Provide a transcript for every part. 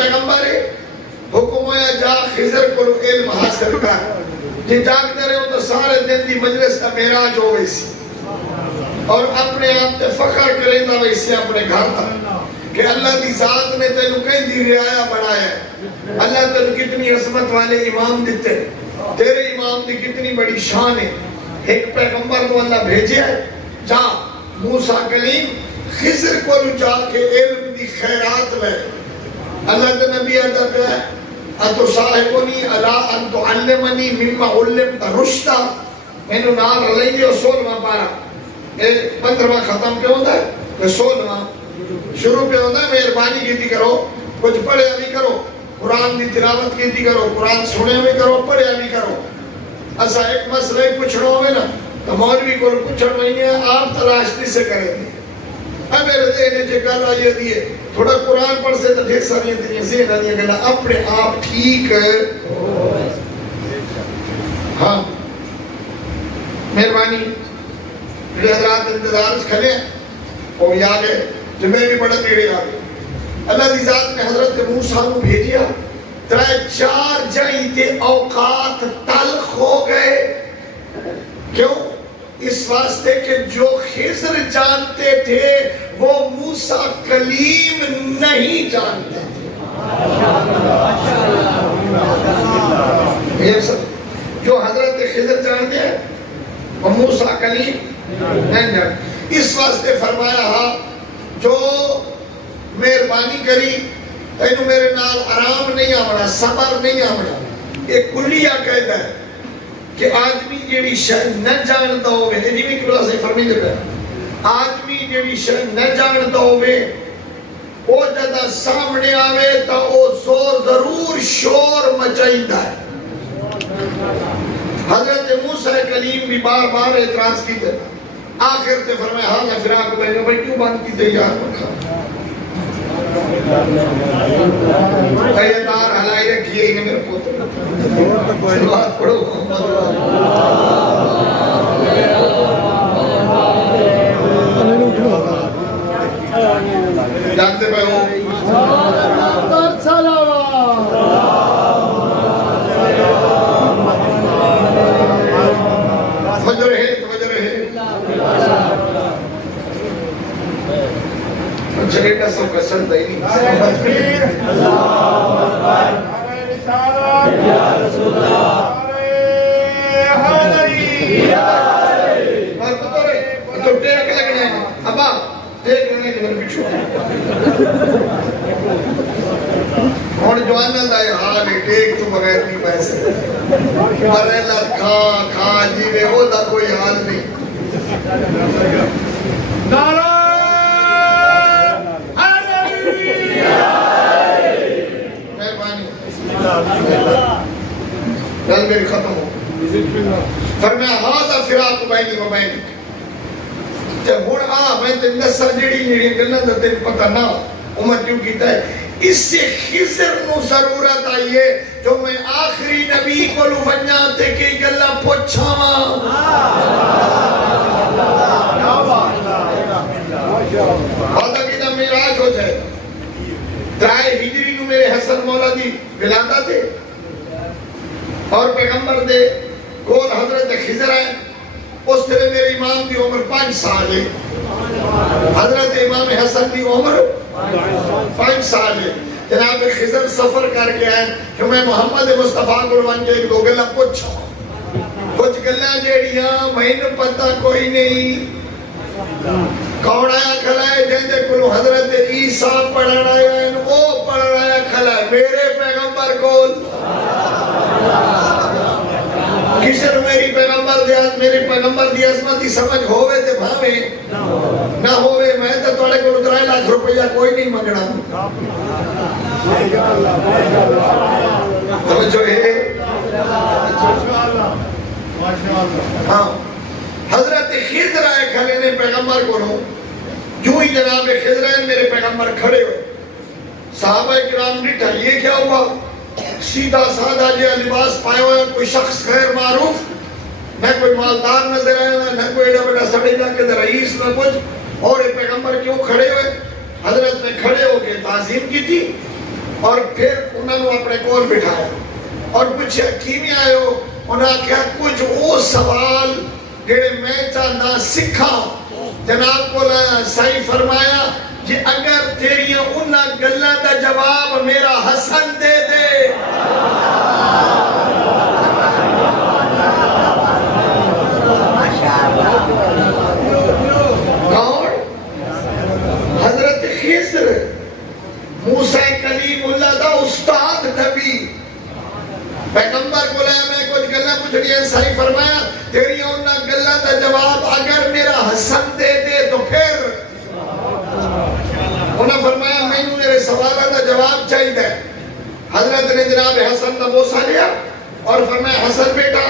پیغمبر ہے حکم ہویا جا خضر کو علم حاصل کر جی جاگتے رہے ہو تو سارے دن دی مجلس کا معراج ہو ویسی اور اپنے آپ تے فخر کریں دا ویسے اپنے گھر تھا کہ اللہ دی ذات نے تینو کہیں دی رعایا بڑھایا ہے اللہ تینو کتنی عظمت والے امام دیتے تیرے امام دی کتنی بڑی شان ہے ایک پیغمبر کو اللہ بھیجے ہے جا موسیٰ کلیم خضر کو جا کے علم دی خیرات لے اللہ تے نبی عدہ پہ ہے اتو صاحبونی علا انتو علمنی مما علمت رشدہ میں نو نال رلیں گے اور 16واں پارا 15واں ختم پہ ہوتا ہے 16واں شروع پہ ہوتا ہے مہربانی کیتی کرو کچھ پڑھے ابھی کرو قرآن دی تلاوت کیتی کرو قرآن سنے ہوئے کرو پڑھے ابھی کرو ایسا ایک مسئلہ ہی پوچھنا ہوئے نا تو مولوی کو پوچھنا ہوئے آپ تلاش نہیں سے کریں گے اب میرے ذہنے جو گل آئیے دیئے تھوڑا قرآن پڑھ سے تو ڈھیر ساری دنیا ذہن آئیے گلا اپنے آپ ٹھیک ہے ہاں مہربانی میرے حضرات انتظار کھلے ہیں اور یہ آگے جو میں بھی بڑا میرے آگے اللہ دی ذات نے حضرت موسیٰ کو بھیجیا ترائے 4 جائیں تے اوقات تلخ ہو گئے کیوں؟ اس واسطے کہ جو خضر جانتے تھے وہ موسیٰ کلیم نہیں جانتے تھے جو حضرت خضر جانتے ہیں وہ موسیٰ کلیم نہیں جانتے اس واسطے فرمایا جو مہربانی کری تینو میرے نال آرام نہیں آمنا صبر نہیں آمنا ایک کلیہ قیدہ ہے کہ آدمی جیڑی شہ نہ جانتا ہوئے جی میں کبھلا سے فرمی دیتا ہے آدمی جیڑی شہ نہ جانتا ہوئے وہ جدہ سامنے آوے تا وہ زور ضرور شور مچائندہ ہے حضرت موسیٰ کلیم بھی بار بار اعتراض کی تھے آخر تے فرمائے ہاں یا فراق میں نے بھائی کیوں بند کی تھے یار رکھا دار حلائی رکھیے ہی میرے پوتر سلوات پڑھو جانتے پہ ہو توجہ رہے چلے کا سب کا سن دائی نہیں تکبیر اللہ اکبر رسالت یا رسول اللہ علیہ اور پتہ رہے تو ٹیک لگنے ہیں ابا ٹیک لگنے کے میرے پیچھو اور جوان نہ دائے حال ہے ٹیک تو بغیر نہیں پیسے مرے لر کھا جیوے ہو دا کوئی حال نہیں نعرہ گل میری ختم ہو فرمایا ہاذا فراق بینی و بینک جب ہن میں تے نسر جڑی گلاں دا تینوں پتہ نہ عمر کیوں کیتا ہے اس سے خضر نو ضرورت آئی ہے جو میں آخری نبی کو ونجاں تے کی گلاں پوچھاواں وعدہ کیتا معراج ہو جائے 3 ہجری نو میرے حسن مولا دی ولادت ہے اور پیغمبر دے کول حضرت خضر ہے اس طرح میرے امام دی عمر 5 سال ہے حضرت امام حسن دی عمر 5 سال ہے جناب خضر سفر کر کے آئے کہ میں محمد مصطفیٰ قربان کے 1-2 گلہ پوچھا کچھ گلہ جیڑیاں میں نے پتہ کوئی نہیں کون آیا کھلائے جیندے کلو حضرت عیسیٰ پڑھنا آیا وہ پڑھنا آیا کھلائے میرے پیغمبر کول کسر میری پیغمبر دی عظمتی سمجھ ہوئے تے بھاوے نہ ہوئے میں تو توڑے کو 3 لاکھ روپیہ کوئی نہیں مگنا توجہ ہے ہاں حضرت خضر آئے کھلے نے پیغمبر کو نو جو ہی جناب خضر آئے میرے پیغمبر کھڑے ہوئے صحابہ کرام ڈٹھا یہ کیا ہوا سیدھا سادہ جے لباس پائے ہوئے کوئی شخص غیر معروف نہ کوئی مالدار نظر آئے ہوئے نہ کوئی ایڈا بڑا سڑے جا کے رئیس نہ کچھ اور یہ پیغمبر کیوں کھڑے ہوئے حضرت نے کھڑے ہو کے تعظیم کی تھی اور پھر انہوں نے اپنے کول بٹھایا اور پوچھا کیویں آئے ہو؟ انہوں نے کہا کچھ وہ سوال جڑے میں چاہنا سکھا جناب کو صحیح فرمایا کہ اگر تیریاں انہاں گلاں دا جواب میرا حسن دے دے کون؟ حضرت خضر موسیٰ کلیم اللہ دا استاد نبی پیغمبر کو لیا میں کچھ گلہ پوچھڑی ہیں صحیح فرمایا تیری انہاں گلہ دا جواب اگر میرا حسن دے دے تو پھر انہاں فرمایا میں نے میرے سوالہ دا جواب چاہی دے حضرت نے جناب حسن دا بوسا لیا اور فرمایا حسن بیٹا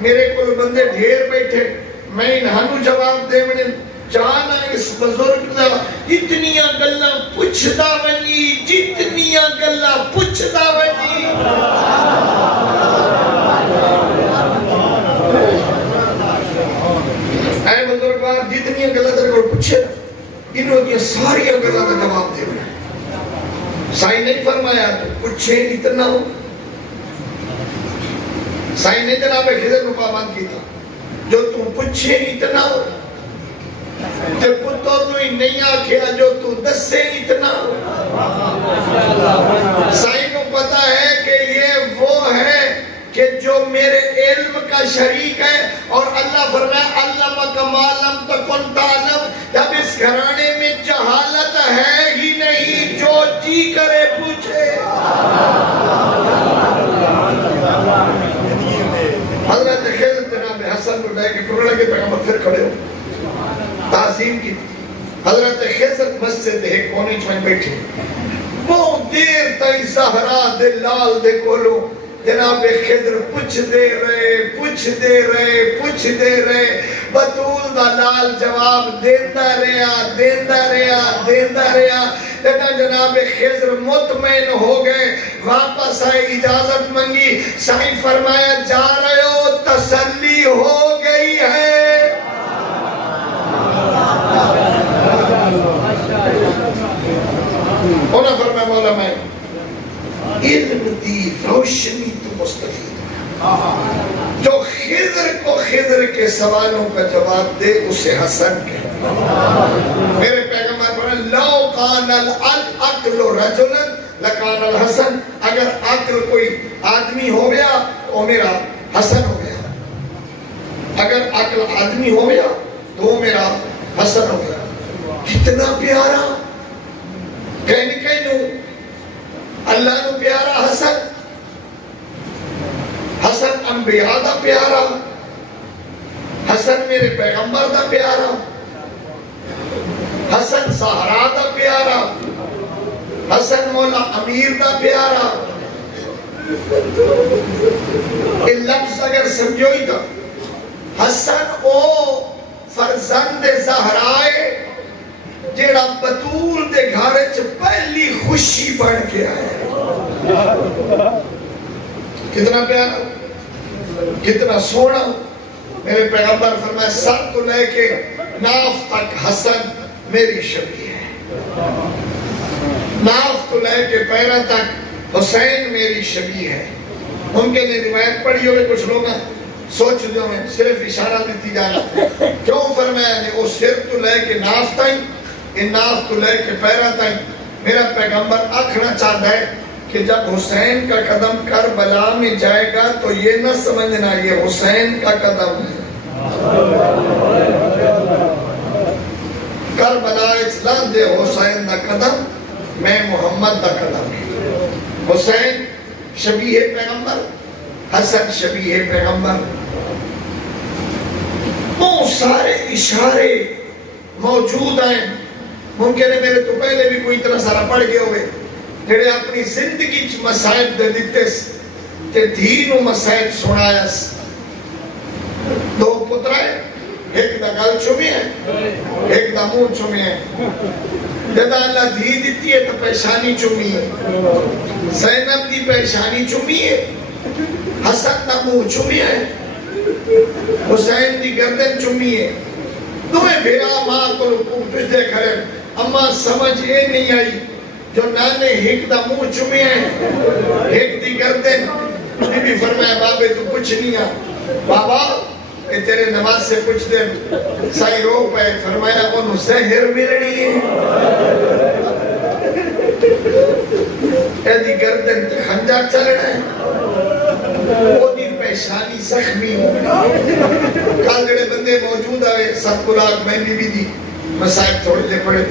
میرے کل بندے ڈھیر بیٹھے میں انہانو جواب دے میں جانا اس بزرگ دا اتنیاں گلہ پوچھدا ونی جتنیاں گلہ پوچھدا ونی اے بزرگوار جتنیاں گلہ در کو پوچھے انہوں نے ساری گلہ کا جواب دے میں سائن نہیں فرمایا تو پوچھے اتنا ہو سائن نے جناب خضر کو پابند کی تھا جو تم پوچھے اتنا ہو تے پتر نوئی نہیں آکھیا جو تو دسے اتنا ہو سائن کو پتا ہے کہ یہ وہ ہے کہ جو میرے علم کا شریک ہے اور اللہ فرمایا علم کما لم تکن تعلم جب اس گھرانے میں جہالت ہے ہی نہیں جو جی کرے پوچھے حضرت خضر جناب حسن کو لے کے کرنے کے پیغمبر پھر کھڑے ہو تعظیم کی حضرت خضر مسجد ایک کونے میں بیٹھے بہت دیر تائی زہرا دے لال دے کولو جناب خضر پوچھ دے رہے بطول دا لال جواب دیندہ رہا جناب خضر مطمئن ہو گئے واپس آئے اجازت منگی صحیح فرمایا جا رہے ہو تسلی ہو گئی ہے انہوں فرمایا مولا میں علم دی روشنی تو مستفید جو خضر کو خضر کے سوالوں کا جواب دے اسے حسن کہتے میرے پیغمبر فرمایا لو کان العقل رجلا لکان الحسن اگر عقل کوئی آدمی ہو گیا تو میرا حسن ہو گیا اگر عقل آدمی ہو گیا تو میرا حسن ہو گیا کتنا پیارا کہنو اللہ نو پیارا حسن حسن انبیاء دا پیارا حسن میرے پیغمبر دا پیارا حسن زہرا دا پیارا حسن مولا امیر دا پیارا یہ لفظ اگر سمجھوئی تھا حسن او فرزند زہرائے جیڑا بطول دے گھارے چ پہلی خوشی بڑھ کے آیا کتنا پیارا کتنا سونا میرے پیغمبر فرمائے سر تو لے کے ناف تک حسن میری شبیہ ہے ناف تو لے کے پیرہ تک حسین میری شبیہ ہے ان کے لئے روایت پڑھی ہوئے کچھ لوگ ہیں سوچ جو میں صرف اشارہ دیتی جانا کیوں فرمایا نے وہ سر تو لے کے ناف تائیں ان ناف تو لے کے پیرہ تائیں میرا پیغمبر اکھنا چاہتا ہے کہ جب حسین کا قدم کربلا میں جائے گا تو یہ نہ سمجھنا یہ حسین کا قدم ہے کربلا اسلام دے حسین دا قدم میں محمد دا قدم ہے حسین شبیہ پیغمبر حسن شبیہ پیغمبر وہ سارے اشارے موجود ہیں ممکن ہے میرے تو پہلے بھی کوئی اتنا سارا پڑھ گئے ہوئے جڑے اپنی زندگی چ مسائل دے دیتے تے دین و مسائل سنایا دو پترہ ہیں ایک دا گل چومی ہے ایک دا منہ چومی ہے جدا اللہ دھی دیتی ہے تو پیشانی چومی ہے زینب دی پیشانی چومی ہے حسن دا منہ چومی ہے حسین دی گردن چومی ہے دوئے بھیرا ماں کو تجھ دے کریں اما سمجھ یہ نہیں آئی جو نانے ہک دا منہ چومے ہیں ہک دی گردن بی بی فرمایا بابے تو کچھ نہیں آ بابا کہ تیرے نماز سے کچھ دن سائی رو پہ فرمایا انہوں زہر ملنی ہے ایدی گردن تے خنجر چلنا ہے وہ دی پیشانی زخمی ہوگا کال جڑے بندے موجود آئے سب کلاک میں بھی دی مسائب تھوڑے لے پڑے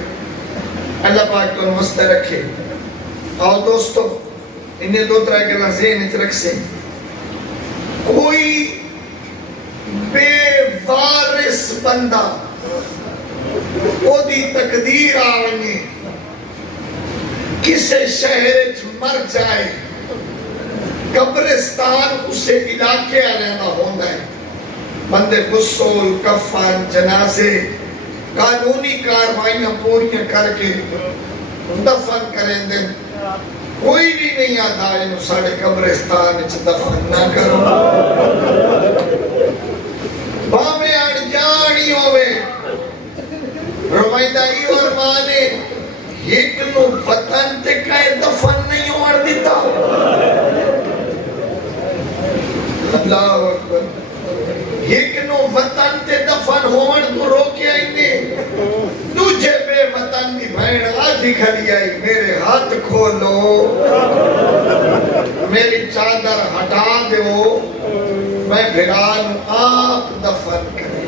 اللہ پاک کو مستہ رکھے آؤ دوستو انہیں دو طرح کے ذہن اچھ رکھ سے کوئی بے وارث بندہ او دی تقدیر آنے کسے شہر مر جائے قبرستان اسے علاقے آلینا ہوندہ ہے بندے غسل کفن جنازے قانونی کاروائیاں پوریاں کر کے دفن کریں دیں کوئی بھی نہیں آتا انہوں ساڑھے قبرستان دفن نہ کرو بامے آن جانی ہوئے روائدائی اور مانے ایک نو وطن تے کائے دفن نہیں ہوڑ دیتا اللہ اکبر ایک نو وطن تے دفن ہوڑ تو روکے آئینے تجھے بے وطن دی بھین آجی کھڑی آئی میرے ہاتھ کھولو میری چادر ہٹا دیو میں بھران آپ دفن کریں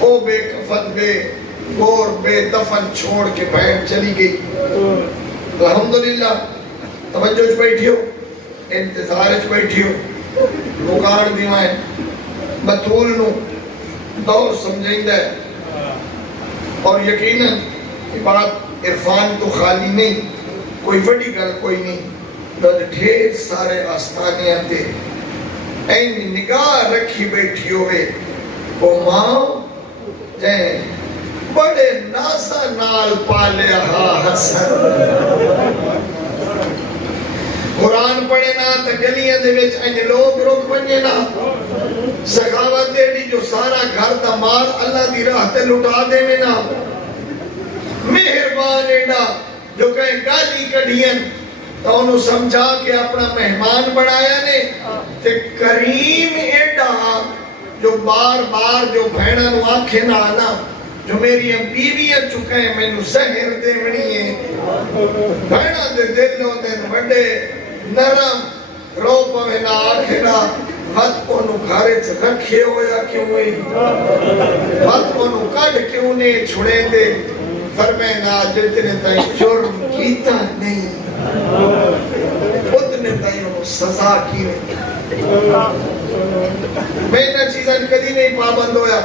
او بے کفن بے گور بے دفن چھوڑ کے بہن چلی گئی الحمدللہ توجہ چ بیٹھی ہو انتظار چ بیٹھی ہو مکان دیوائیں بطول نو دور سمجھیں دے اور یقیناً یہ بات عرفان تو خالی نہیں کوئی بڑی گل کوئی نہیں بل ڈھیر سارے آستانے آتے این نگاہ رکھی بیٹھی ہوئے وہ ماں جائیں بڑے ناسا نال پالے حسن قرآن پڑھے نا تا گلیاں دے وچ این لوگ رک بنجے نا سخاوت ایڈی جو سارا گھر دا مال اللہ دی راہ تے لٹا دے میں نا مہربان ایڈا جو کہیں گالی کڑھین تو انہوں سمجھا کہ اپنا مہمان بڑھایا نے تے کریم ایڈا جو بار بار جو بھیڑا نو آنکھیں نہ آنا جو میری بیویاں چکے ہیں میں نو زہر دے منی ہے بھیڑا دے دلوں دے وڈے نرم رو پوے نہ آنکھیں نہ وقت کو نو گھارے چھ رکھے ہویا کیوں ہوئی وقت کو نو کڑ کیوں نے چھڑے دے فرمینا جتنے تائیں جرم کیتا نہیں اتنے تائیں انہوں سزا کی میں نہ چیزاں کدی نہیں پابند ہویا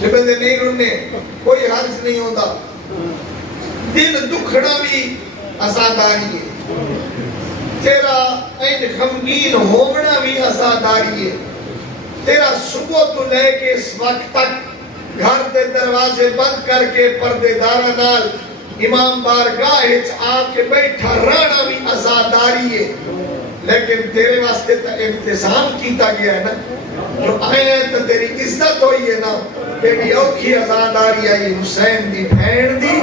جب بندے نہیں رننے کوئی حرج نہیں ہوتا دل دکھڑا بھی آزاداری ہے تیرا این غمگین ہونا بھی آزاداری ہے تیرا صبح تو لے کے اس وقت تک گھر دے دروازے بند کر کے پردے دارہ نال امام بارگاہ آ کے بیٹھا رانا بھی آزاداری ہے لیکن تیرے واسطے تا انتظام کیتا گیا ہے نا جو آئے ہیں تو تیری عزت ہوئی ہے نا بیٹی اوکھی آزاداری آئی حسین دی بھین دی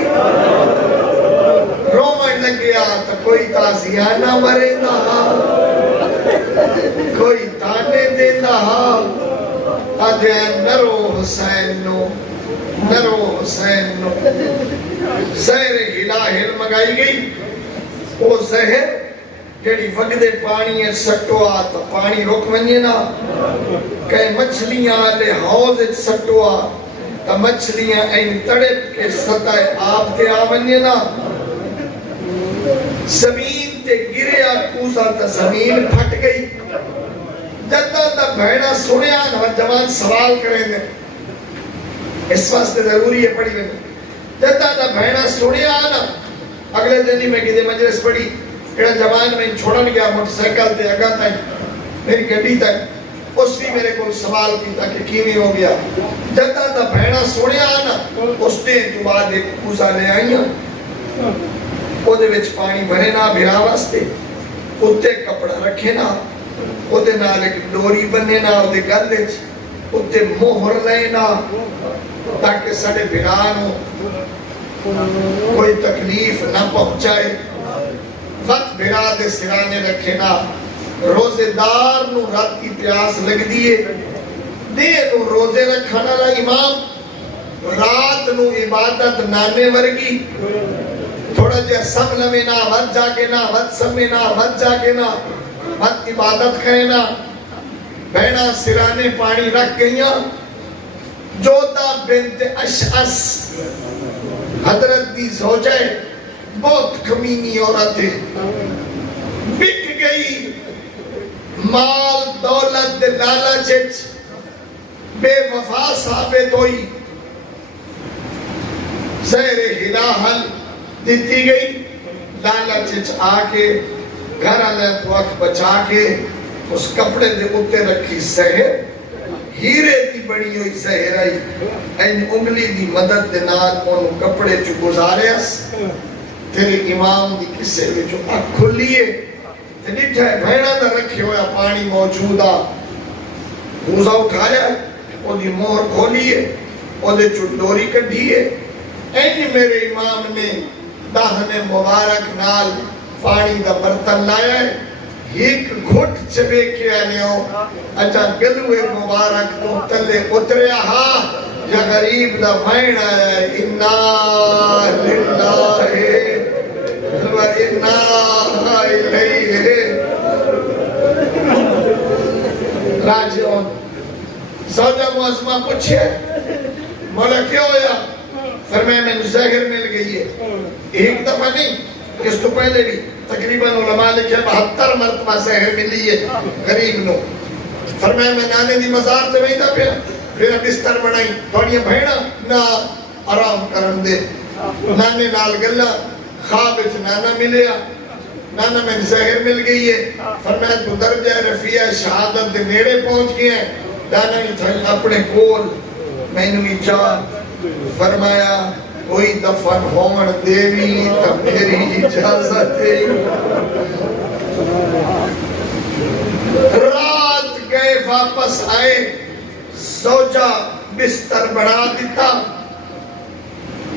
رومن لگ گیا تو کوئی تازیانہ مریندا کوئی تانے دیندہ آدھے نرو حسین نو زہر ہلاہل مگائی گئی وہ زہر جیڑی وقدے پانی ہے سٹو آتا پانی رک منجے نا کہیں مچھلیاں لے حوض سٹو آتا مچھلیاں این تڑپ کے سطح آپ تے آمنجے نا زمین تے گریا کوزا تا زمین پھٹ گئی جدہ تا بھیڑا سنے آنا جوان سوال کریں گے اس واسطے ضروری ہے پڑھی میں جدہ تا بھیڑا سنے آنا اگلے دن میں کدے مجلس پڑھی ایڈا جوان میں چھوڑن گیا موٹر سائیکل تے اگا تائیں میری گھڑی تائیں اس بھی میرے کو سوال کیتا کہ کیویں ہو گیا جدہ تا بھیڑا سنے آنا اس نے جو بعد ایک کوزا لے آئیاں او دے وچ پانی بھرے نا بھرا واسطے اتے کپڑا رکھے نا اتے نال ایک ڈوری بنے نا اتے گل وچ اتے مہر لے نا تاکہ سڑے بھران ہو کوئی تکلیف نہ پہنچائے، وقت بھرا دے سرانے رکھے نا، روزے دار نو رات کی پیاس لگ دیے، دے نو روزے رکھانا لا امام، رات نو عبادت نانے ورگی، تھوڑا جا سم لمینا، وقت جاگینا، وقت سمینا، وقت جاگینا، وقت عبادت کرینا، بہنا سرانے پانی رکھ گئیاں، جوتا بنت اشعث حضرت دی زوجہ بہت کمینی عورت ہے، بک گئی، مال دولت دے لالچ بے وفا ثابت ہوئی، زہر ہلاحل دیتی گئی، لالچ آکے گھر آلیت وقت بچا کے اس کپڑے دے اتے رکھی سہر، ہیرے دی بڑی ہوئی سہر آئی، این انگلی دی مدد دنال انہوں کپڑے چو گزارے اس، تیرے امام دی کسے میں جو اک کھلیے، تے نٹھا ہے بھیڑا دا رکھے ہویا پانی موجودہ، گوزہ اٹھایا، او دی مور کھولیے، او دے چو ڈوری کٹھیے، این میرے امام نے داہن مبارک نال پانی دا برتن لایا ہے، ایک گھٹ چبے کے آنے ہو، اچھا گلوے مبارک تو تلے اترے ہاں، یا غریب دا بھائن آیا ہے، اِنَّا لِلَّهِ وَإِنَّا إِلَيْهِ راجعون۔ زوجہ معظمہ پوچھے، مولا کیا ہویا؟ فرمائے میں زہر مل گئی ہے، ایک دفعہ نہیں، اس تو پہلے بھی تقریباً علماء لکھے 72 مرتبہ زہر ملی ہے غریب نو۔ فرمایا میں نانے دی مزار تے وہی تھا پھر بستر بنائی، تھوڑی بھیڑا نہ آرام کرن دے، نانے نال گلا، خواب اچھ نانا ملیا، نانا میں زہر مل گئی ہے، فرمایا تو درجہ رفیع شہادت دے نیڑے پہنچ گئے ہیں، نانا ہی تھا اپنے کول، میں نے چاہ فرمایا کوئی دفن ہون دیوی تب میری اجازت ہے، رات گئے واپس آئے، زوجہ بستر بنا دیتا،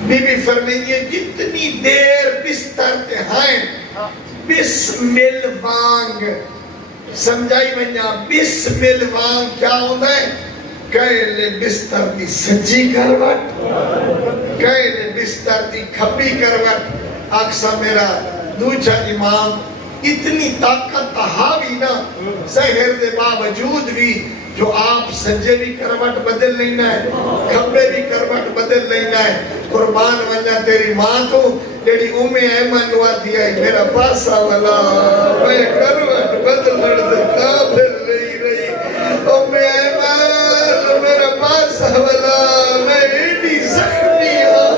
بی بی فرمائیے جتنی دیر بستر تے ہائیں، بسم الوانگ، سمجھائی بنیا بسم الوانگ کیا ہوتا ہے؟ کہلے بستر دی سجی کروٹ، کہلے بستر دی کھبی کروٹ، اکسا میرا دوچہ امام اتنی طاقت حاوی نا، زہر دے باوجود بھی جو آپ سجے بھی کروٹ بدل لینا ہے، کھبے بھی کروٹ بدل لینا ہے، قربان ونجا تیری ماں تو جیڑی ایمن ہوا تھی آئی میرا پاسا والا، میں کروٹ بدل لڑتے قابل نہیں رہی، ایمن میرا پاسا والا، میں ایڈی زخمی ہوں،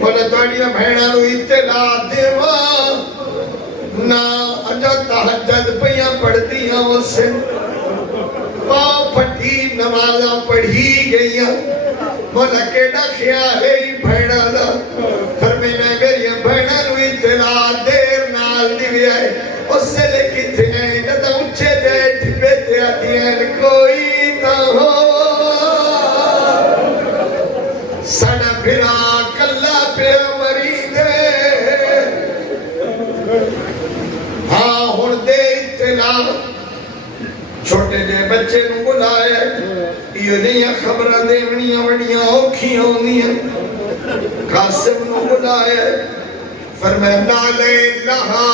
بولا توڑیاں بھیڑا نو اطلاع دیوان، نا اجا تحجد پیاں پڑھتی ہیں اس سے، پاؤں پھٹی نمازاں پڑھی گئیاں، مولا کیڑا خیال ہے بھیڑا دا، فرمینا اگر یہ بھیڑا نو اطلاع دیر نال دیوی آئے، اس سے لے کتے ہیں، نتا اچھے دیٹھ بیتے آتی ہیں، کوئی تا ہو سڑا پھرا کلا پہ مرید ہاں ہون دے اطلاع چھوٹے جے بچے نو بلائے یہ نہیں خبرہ دے ونیاں وڑیاں اوکھیاں ہونیاں قاسم نو بلائے فرمائے نالے لہا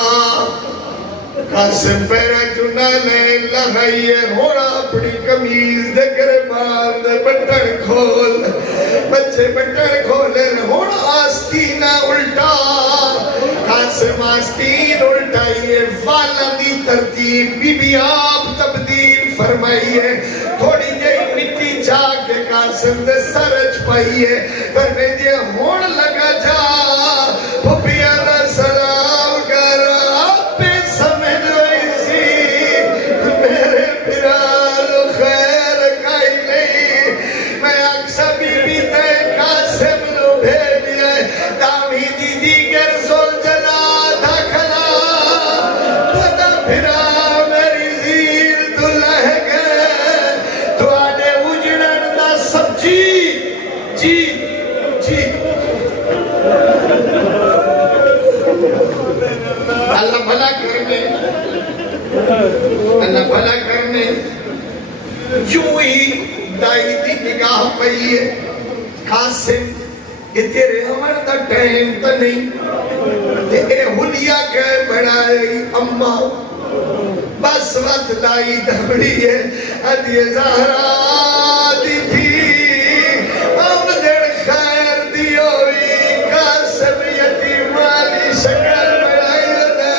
قاسم پیرا چنا لے لہائیے ہونا اپنی کمیز دے گربان دے بٹن کھول بچے بٹن کھولے ہونا آستینہ الٹا قاسم آستین الٹائیے والا دی ترتیب بی بی آپ تبدیل فرمائیے تھوڑی جائی مٹی جا کے قاسم دے سرچ پائیے فرمائیے جے ہون لگا جا پھپیا دا سلام کر آپ پہ سمجھ ویسی میرے پرال خیر کائی نہیں میں اکسا بی بی تے قاسم نو بھیجئے دامی دی دیگر زول جنا تھا کھلا پتا پھرا میری زیر تو لہ گئے تو آنے اجڑن دا سب یوں ہی دائی دی نگاہ پئی ہے قاسم یہ تیرے عمر دا ٹائم تا نہیں تے اے حلیہ کہہ بڑھائی اممہ بس وقت دائی دھڑی ہے ادھے زہرا دی تھی آمدر خیر دی ہوئی قاسم یتیم والی شکل بڑھائی دے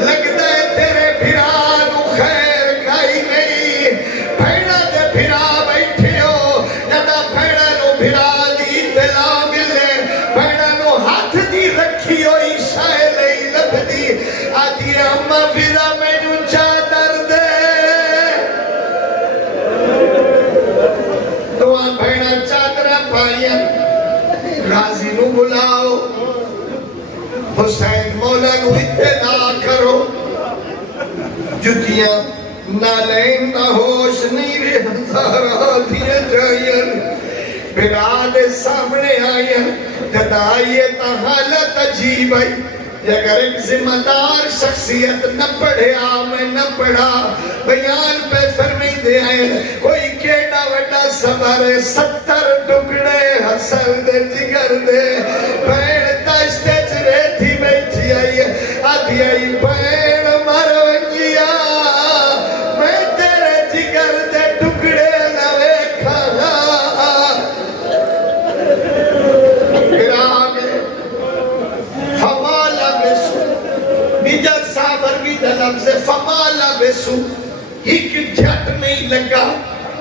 لگتا ہے تیرے بھرانو خیر کھائی نہیں بھیڑا دے بھرا بیٹھے ہو جدا بھیڑا نو بھرا دی تلا ملے بھیڑا نو ہاتھ دی رکھی ہوئی شاہ نہیں لب دی آدھی اممہ فضا میں نو چادر دے دعا بھیڑا چادرہ پائیا غازی نو بلاؤ حسین مولا نو اتنا کرو جتیاں نالین نہ ہوش نہیں رہے ہزارہ دیئے جائین براد سامنے آئین جدائیے تا حالت عجیب آئی اگر ایک ذمہ دار شخصیت نہ پڑھے میں نہ پڑھا بیان پہ فرمی دے آئے کوئی کیڑا وڈا صبر 70 ٹکڑے حسن دے جگر دے بین تاشتے چرے تھی بیٹھی آئی آدھی آئی بین مرونیا میں تیرے جگر دے ٹکڑے نہ ویکھا لفظ فمالا بسو ایک جھٹ نہیں لگا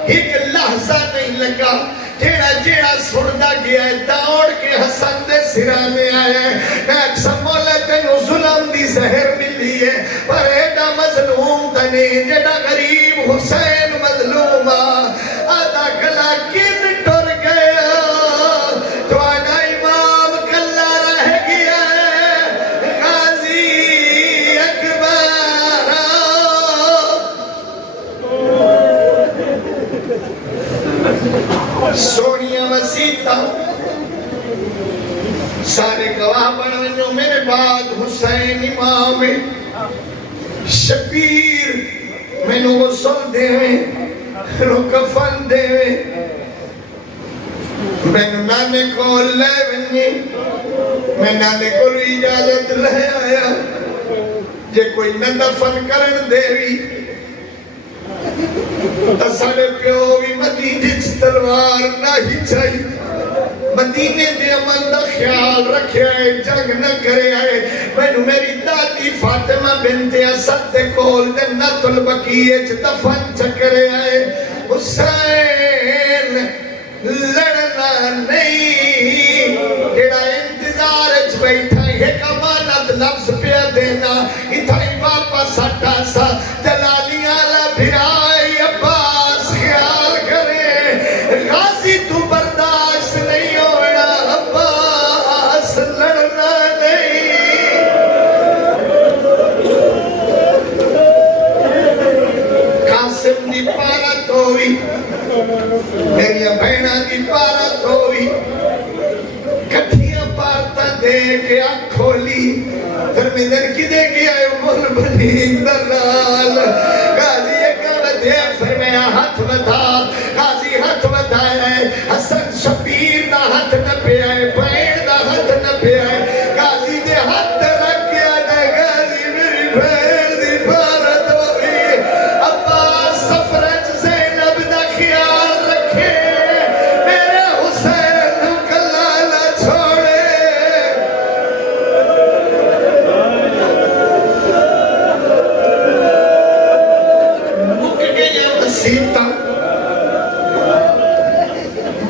ایک لحظہ نہیں لگا جیڑا جیڑا سڑدا گیا ہے دوڑ کے حسن دے سرانے آئے میں اکثر مولا تینو ظلم دی زہر ملی ہے پر ایڈا مظلوم تنے جیڑا غریب حسین مظلوم آدھا کلا کن ٹر گیا تو آدھا امام کلا رہ گیا ہے غازی سونیا وسیطہ سارے گواہ بنو میرے بعد حسین امام شبیر میں نو غسل دے رو کفن دے میں نانے کو لے بنی میں نانے کو اجازت لے آیا جے کوئی نہ دفن کرن دیوی تساڑے پیو بھی مدینے تلوار نہ ہی چاہیے مدینے دے عمل دا خیال رکھے آئے جنگ نہ کرے آئے میں میری دادی فاطمہ بنت اسد دے کول جنت البقیع دفن چکرے آئے حسین لڑنا نہیں جڑا انتظار اچ بیٹھا ایک امانت لفظ پہ دینا اتھائی واپس ہٹا سا جلالیاں لا بھرائی عباس خیال کرے غازی تو برداشت نہیں ہونا عباس لڑنا نہیں قاسم دی پارت ہوئی میری بہنہ دی پارت ہوئی کٹھیاں پارتا دے کے آنکھ کھولی فرمیدن کی دے گیا ہے مول بنی دلال غازی ایک آمد ہے فرمایا ہاتھ بتا غازی ہاتھ بتا ہے حسن شبیر دا ہاتھ نہ پہ آئے بین دا ہاتھ نہ پہ آئے غازی دے ہاتھ رکھ گیا دے غازی میری بین دی بارت ہوئی عباس سفرج زینب دا خیال رکھے میرے حسین کلا نہ چھوڑے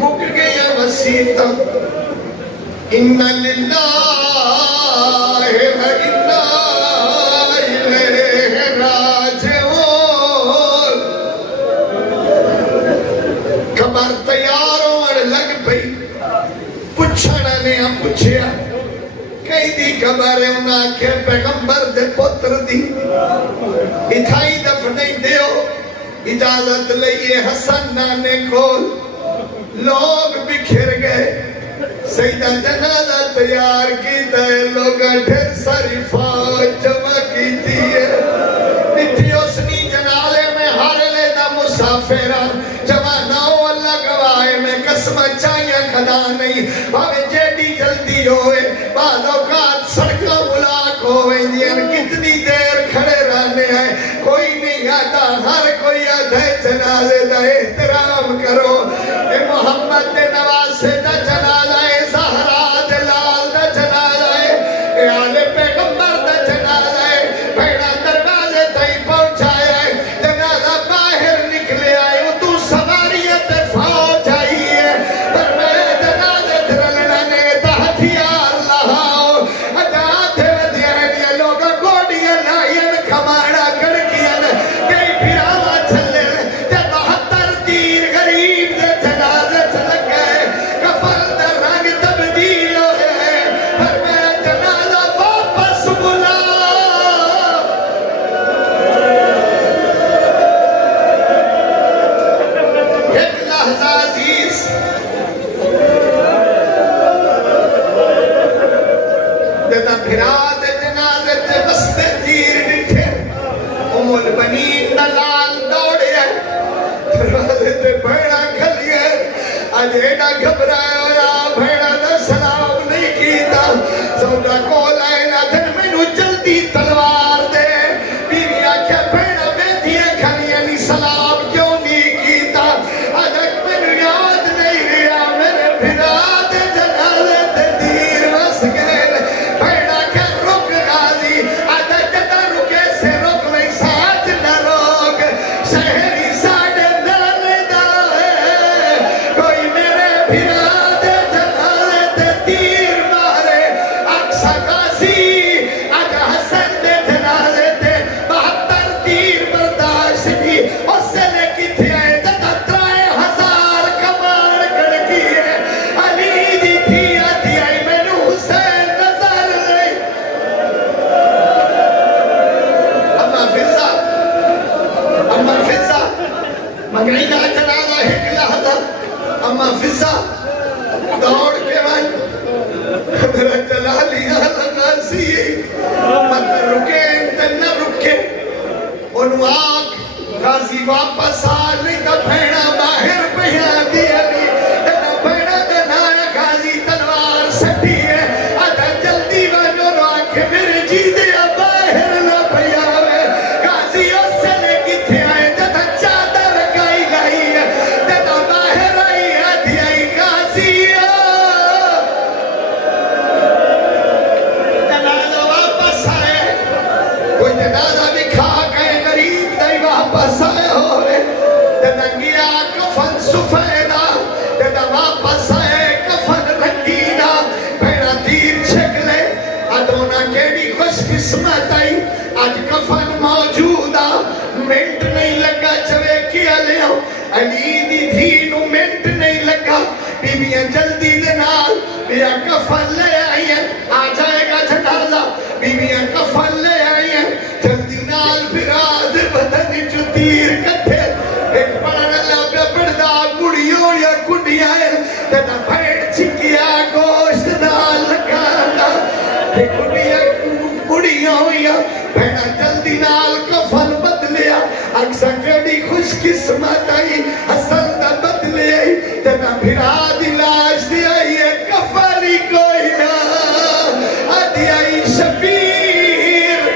مک گیا وسیطہ اِنَّا لِلَّهِ وَإِنَّا إِلَيْهِ راجعون قبر تیار ہونے لگ پئی پچھڑا نے پوچھیا کئی دی قبر ہے انہاں کے پیغمبر دے پتر دی اتھائی دفنائی دیو اجازت لئیے حسن نانے کھول لوگ بکھر گئے سیدہ جنازہ تیار کی دے لوگا ڈھر ساری فوج جمع کی تھی ہے نتھی اسنی جنالے میں ہر لے دا مسافرہ جان جوانا ہو اللہ گواہ میں قسم چاہیاں کھدا نہیں بھاوے جیڈی جلدی ہوئے بعض اوقات سڑکاں بلاک ہوئے کتنی دیر کھڑے رہنے ہیں کوئی نہیں آتا ہر کوئی آدھے جنازے دا احترام کرو اے محمد دے نواسے دا جنازہ ہے زہرا دے لال دا جنازہ ہے اے آل پیغمبر دا جنازہ ہے بھیڑا دروازے تائی پہنچایا ہے جنازہ باہر نکلے آئے وہ تو سواریت فوج آئی ہے پر میں جنازے دھرلنا نے تا ہتھیار لہاؤ اجات ودیاں لوگا گوڑیاں لائین کھمانا کڑکیاں کئی پھراوا چھلے جب 72 تیر غریب دے جنازے چھلک گئے کفن دا رنگ تبدیل ہوئے پر میں جنازہ واپس بلا ایک لحظہ عزیز دیتا بھرا دے جنازے تے بستے تیر ڈٹھے ام البنین دلال دوڑے دروازے تے بھیڑا کھلیے آج ایڈا گھبرائے ہویا بھیڑا دا سلام نہیں کیتا سوڈا کول آئے نا دن میں نو جلدی تلوار دے بیوی آکھیا بھیڑا بیٹھیے کھلیے نہیں سلام کیوں نہیں کیتا آج ایک میں نو یاد نہیں رہا میرے بھرا دے جنازے تے تیر بس گئے بھیڑا کیا رک غازی آج جدا رکے سے رک نہیں ساتھ نہ روک شہری ساڑے نانے دا ہے کوئی میرے بھرا دے جنازے تے تیر مارے اکسا غازی آج حسن دے جنازے تے 72 تیر برداشت کی اس سے لے کی تھی آئے جدا 3000 کمان کڑکی ہے علی دی تھی آتی آئی میں نو حسین نظر نہیں اما فضا مگرینہ جنازہ ایک لحظہ اما فضا دوڑ کے من میرا جلالیہ لگا سی مت رکے انت نہ رکے انو آگ غازی واپس آ نہیں تا بھیڑا باہر بہیا دیا نہیں تا بھیڑا دنایا غازی تلوار سٹھی ہے آدھا جلدی وانو رو آنکھے میرے جی دیا باہر نہ بھیا ہوئے غازی اس سے لے کی تھے آئے جتا چادر کائی گئی ہے جتا باہر آئی آدھی آئی غازی جنازہ واپس آئے کوئی جنازہ بھی کھا گئے غریب دائی واپس آئے ہوئے جتا گیا کفن سفیدہ جتا واپس آئے کفن رنگینا بھیڑا تیر چھک لے ادونا کیڑی خوش قسمت آئی آج کفن موجودہ منٹ نہیں لگا چوے کیا لے ہو علی دی دھینو منٹ نہیں لگا بیویاں جلدی دنال بیا کفن لے آئی ہیں آ جائے گا جنازہ بیویاں کفن لے آئی ہیں جلدی نال بھراز بدن جو تیر کٹھے ایک پڑھنا لگا پڑھدا گڑیوں یا گڑیاں ہیں تینا بھیڑ چکیا گوشت نال لگانا ایک گڑیاں ہویا بھیڑا جلدی نال کفن بدلیا اکثر کڑی خوش قسمت آئی حسن دا بدلے آئی تینا بھرا دی لاش دی آئی ہے کفنی کوئی نہ آدھی آئی شبیر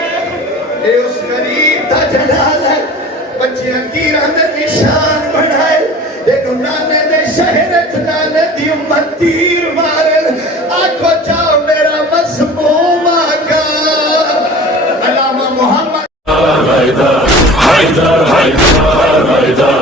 اے اس غریب دا جلال ہے بچیاں تیران دے نشان بڑھائے دیکھو نانے دے شہرت نانے دی امت تیر مارل آنکھو چاہو میرا مسموم آقا علامہ محمد حیدر حیدر حیدر حیدر